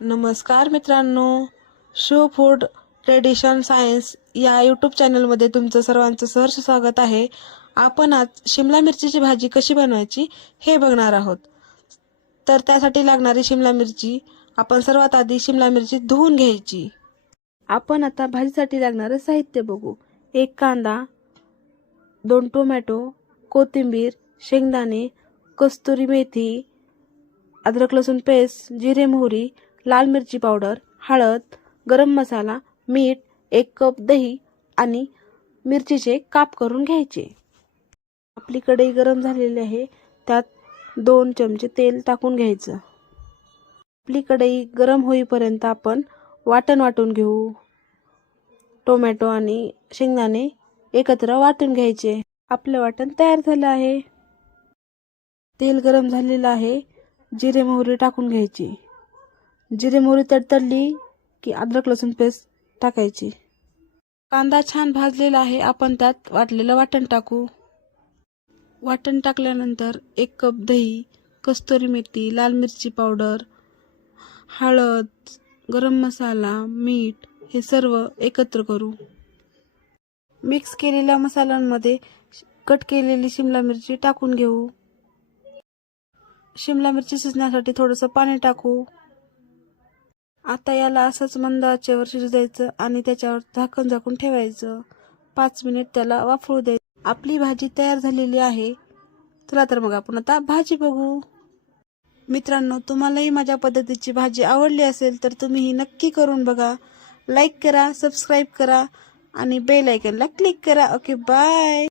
नमस्कार मित्रांनो, show food tradition science या यूट्यूब चॅनलमध्ये तुमचं सर्वांचं सहर्ष स्वागत आहे. आपण आज शिमला मिरचीची भाजी कशी बनवायची हे बघणार आहोत. तर त्यासाठी लागणारी शिमला मिरची आपण सर्वात आधी शिमला मिरची धुवून घ्यायची. आपण आता भाजीसाठी लागणारं साहित्य बघू. 1 कांदा, 2 टोमॅटो, कोथिंबीर, शेंगदाणे, कस्तुरी मेथी, अद्रक लसूण पेस्ट, जिरे मोहरी, लाल मिरची पावडर, हळद, गरम मसाला, मीठ, 1 कप दही आणि मिरचीचे काप करून घ्यायचे. आपली कढई गरम झालेली आहे, त्यात 2 चमचे तेल टाकून घ्यायचं. आपली कढई गरम होईपर्यंत आपण वाटून घेऊ. टोमॅटो आणि शेंगदाणे एकत्र वाटून घ्यायचे. आपलं वाटण तयार झालं आहे. तेल गरम झालेलं आहे. जिरे मोहरी टाकून घ्यायची. जिरे मोहरी तडतडली की अद्रक लसूण पेस्ट टाकायची. कांदा छान भाजलेला आहे. आपण त्यात वाटलेलं वाटण टाकू. वाटण टाकल्यानंतर 1 कप दही, कस्तुरी मेथी, लाल मिरची पावडर, हळद, गरम मसाला, मीठ हे सर्व एकत्र करू. मिक्स केलेल्या मसाल्यांमध्ये कट केलेली शिमला मिरची टाकून घेऊ. शिमला मिरची शिजण्यासाठी थोडंसं पाणी टाकू. आता याला असंच मंद आचेवर शिजू द्यायचं आणि त्याच्यावर झाकण झाकून ठेवायचं. 5 मिनिट त्याला वाफळू द्यायचं. आपली भाजी तयार झालेली आहे. चला तर मग आपण आता भाजी बघू. मित्रांनो, तुम्हालाही माझ्या पद्धतीची भाजी आवडली असेल तर तुम्ही ही नक्की करून बघा. लाईक करा, सबस्क्राईब करा आणि बेल आयकॉनला क्लिक करा. Okay, bye.